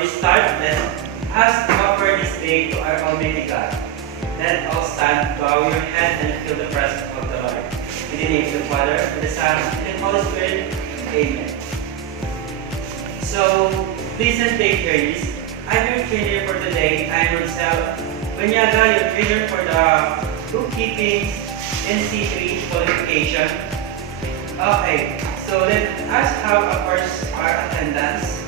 we start, let us offer this day to our Almighty God. Let all stand, bow your head, and feel the presence of the Lord. In the name of the Father, and the Son, and the Holy Spirit. Amen. So, listen, take care. I'm your trainer for today. I'm Marcel Banyaga, your trainer for the bookkeeping NC3 qualification. Okay, so let us have our attendance.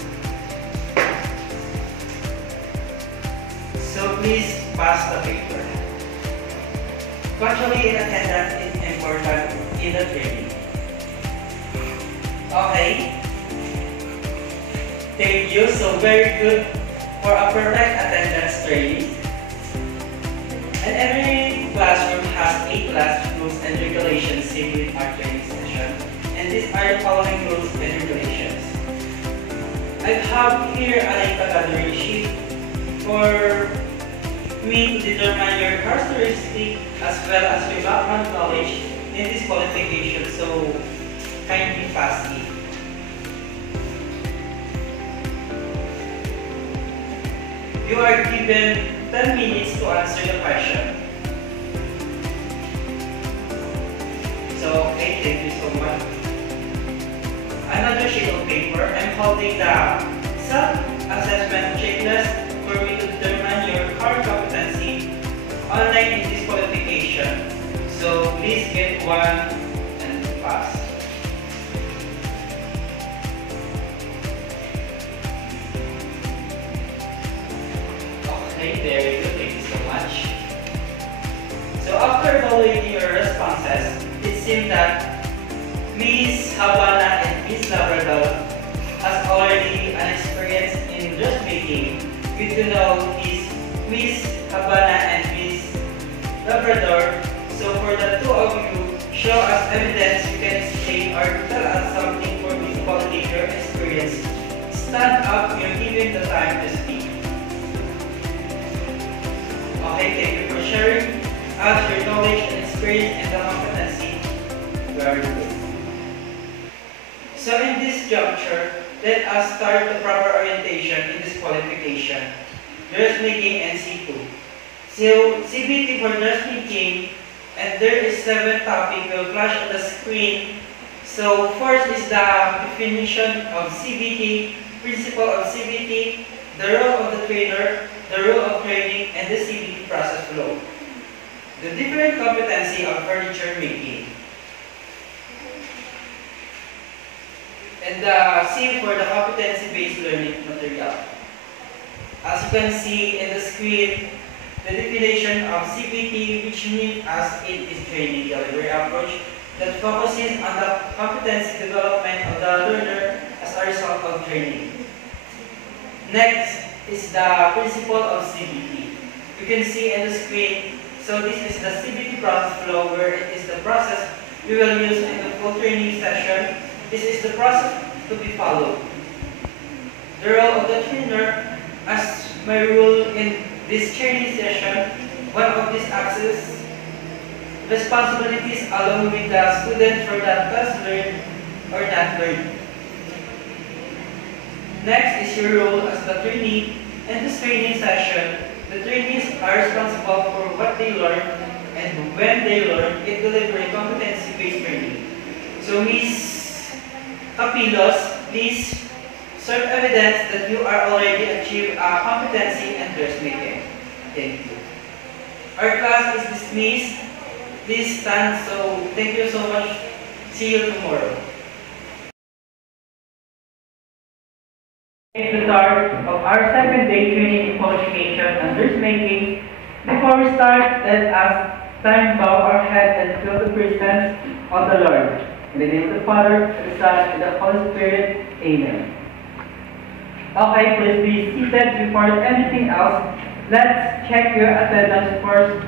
So please pass the paper. Punctually in attendance is important in the training. Okay. Thank you. So very good for a perfect attendance training. And every classroom has 8 class rules and regulations same with our training session. And these are the following rules and regulations. I have here a gathering sheet for me to determine your characteristic as well as your background knowledge in this qualification. So kindly pass it. You are given 10 minutes to answer the question. So, okay, thank you so much. Another sheet of paper, I'm holding the self-assessment checklist for me to determine your core competency online in this qualification. So, please get one and pass. Okay, very good. Thank you so much. So after evaluating your responses, it seems that Miss Habana and Miss Labrador has already an experience in dressmaking. Good to know is Miss Habana and Miss Labrador. So for the two of you, show us evidence you can explain or tell us something for me to validate your experience. Stand up, you're given the time to speak. Okay, thank you for sharing us your knowledge and experience and the competency. Very good. So in this juncture, let us start the proper orientation in this qualification. Dressmaking and C2. So CBT for dressmaking, and there is 7 topics will flash on the screen. So first is the definition of CBT, principle of CBT, the role of the trainer, the role of training, and the CBT process flow. The different competency of furniture making. And the C for the competency-based learning material. As you can see in the screen, the definition of CBT, which means as it is training delivery approach that focuses on the competency development of the learner as a result of training. Next is the principle of CBT. You can see in the screen, so this is the CBT process flow where it is the process we will use in the full training session. This is the process to be followed. The role of the trainer, as my rule in this training session, one of these access responsibilities along with the student for that class learn or not learn. Next is your role as the trainee. In this training session, the trainees are responsible for what they learn, and when they learn, it delivers competency-based training. So Ms. Capilos, please serve evidence that you are already achieved competency in dressmaking. Thank you. Our class is dismissed. Please stand. So thank you so much. See you tomorrow. The start of our 7-day training in qualification and dressmaking. Before we start, let us turn, bow our head and feel the presence of the Lord. In the name of the Father, the Son, and the Holy Spirit. Amen. Okay, please be seated. Before anything else, let's check your attendance first.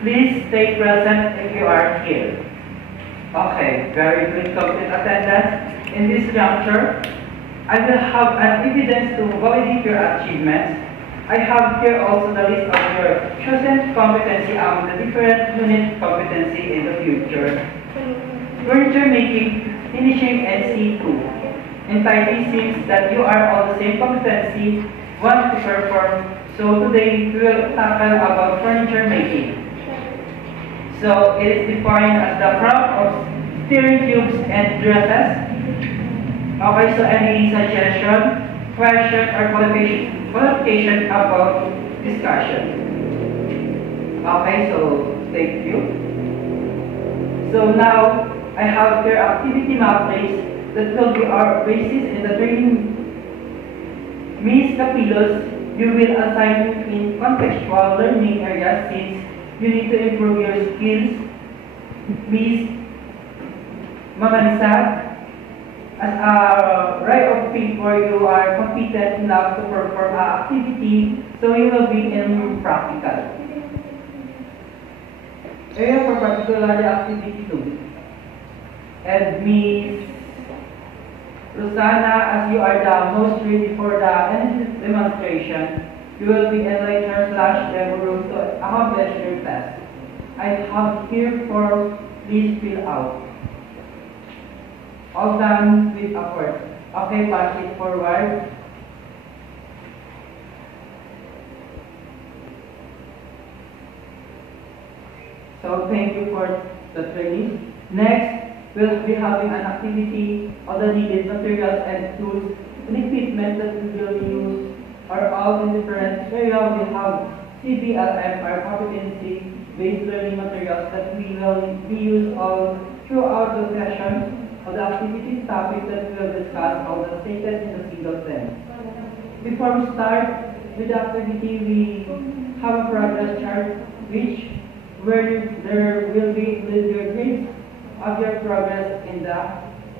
Please stay present if you are here. Okay, very good, complete attendance. In this juncture, I will have an evidence to validate your achievements. I have here also the list of your chosen competency among the different unit competency in the future. Furniture making, finishing, and C2. Entirely seems that you are all the same competency want to perform. So today we will tackle about furniture making. So it is defined as the craft of steering tubes and dresses. Okay, so any suggestion, question, or qualification about discussion? Okay, so thank you. So now I have here activity matrix that will be our basis in the training. Miss Capilos, you will assign in contextual learning areas since you need to improve your skills. Miss Mamansa, as a right of paper, you are competent enough to perform an activity, so you will be in practical. Area for particular activity 2. And Miss Rosana, as you are the most ready for the demonstration, you will be in lecture / demo room to accomplish your task. I have here for please fill out. All done with effort. Okay, pass it forward. So thank you for the training. Next, we'll be having an activity of the needed materials and tools and equipment that we will use are all in different areas. We have CBLM, our competency-based learning materials that we will be used all throughout the session of the activity topic that we will discuss all the stated in the single sense. Before we start with the activity, we have a progress chart where there will be your grades of your progress in the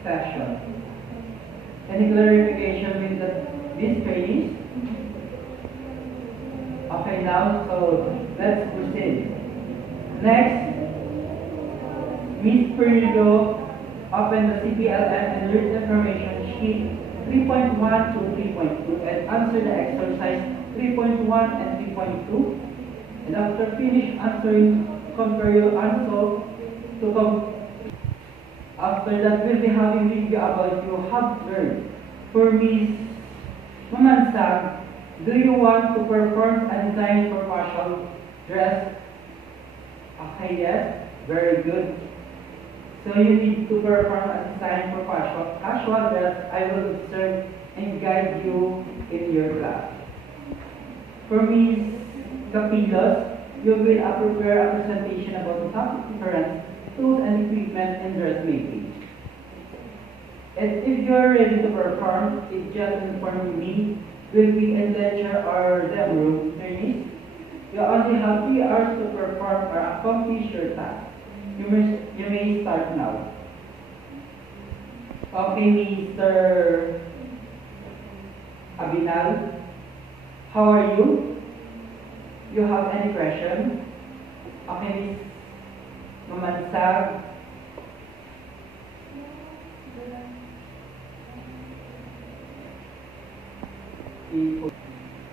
session. Any clarification with these trainings? Okay, now, so let's proceed. Next, Ms. Perrido open the CPLM and learn information sheet 3.1 to 3.2 and answer the exercise 3.1 and 3.2. And after finish answering, compare your answer to come. After that, we'll be having review about you have learned. For Ms. Mamansa, do you want to perform a design for casual dress? Okay, yes, very good. So you need to perform a design for casual dress. I will observe and guide you in your class. For Ms. Capilos, you will prepare a presentation about the topic difference, tools and equipment in dressmaking. And if you are ready to perform, it just inform me. Will be in lecture or demo room training. You only have 3 hours to perform or accomplish your task. You may start now. Okay, Mr. Abinal, how are you? You have any question? Okay, Ms. Mamansa.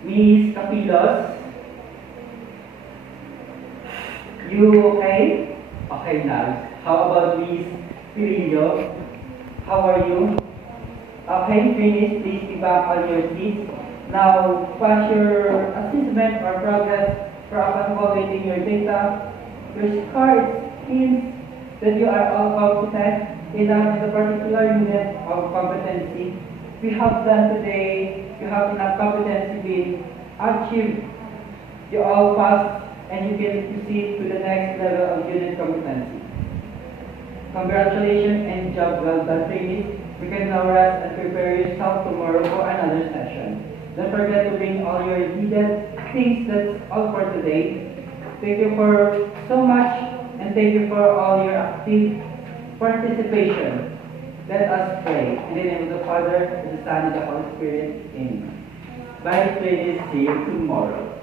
Miss Capilos, you okay? Okay now. How about Miss Pirillo? How are you? Okay, finish. Please be back on your seats. Now, pass your assessment or progress for evaluating your data. Your score means that you are all competent in the particular unit of competency. We have done today, you have enough competency been achieved. You all passed and you can proceed to the next level of unit competency. Congratulations and job well done, trainees. You can now rest and prepare yourself tomorrow for another session. Don't forget to bring all your needed things. That's all for today. Thank you for so much and thank you for all your active participation. Let us pray. In the name of the Father, and the Son, and the Holy Spirit. Amen. Bye, ladies. See you tomorrow.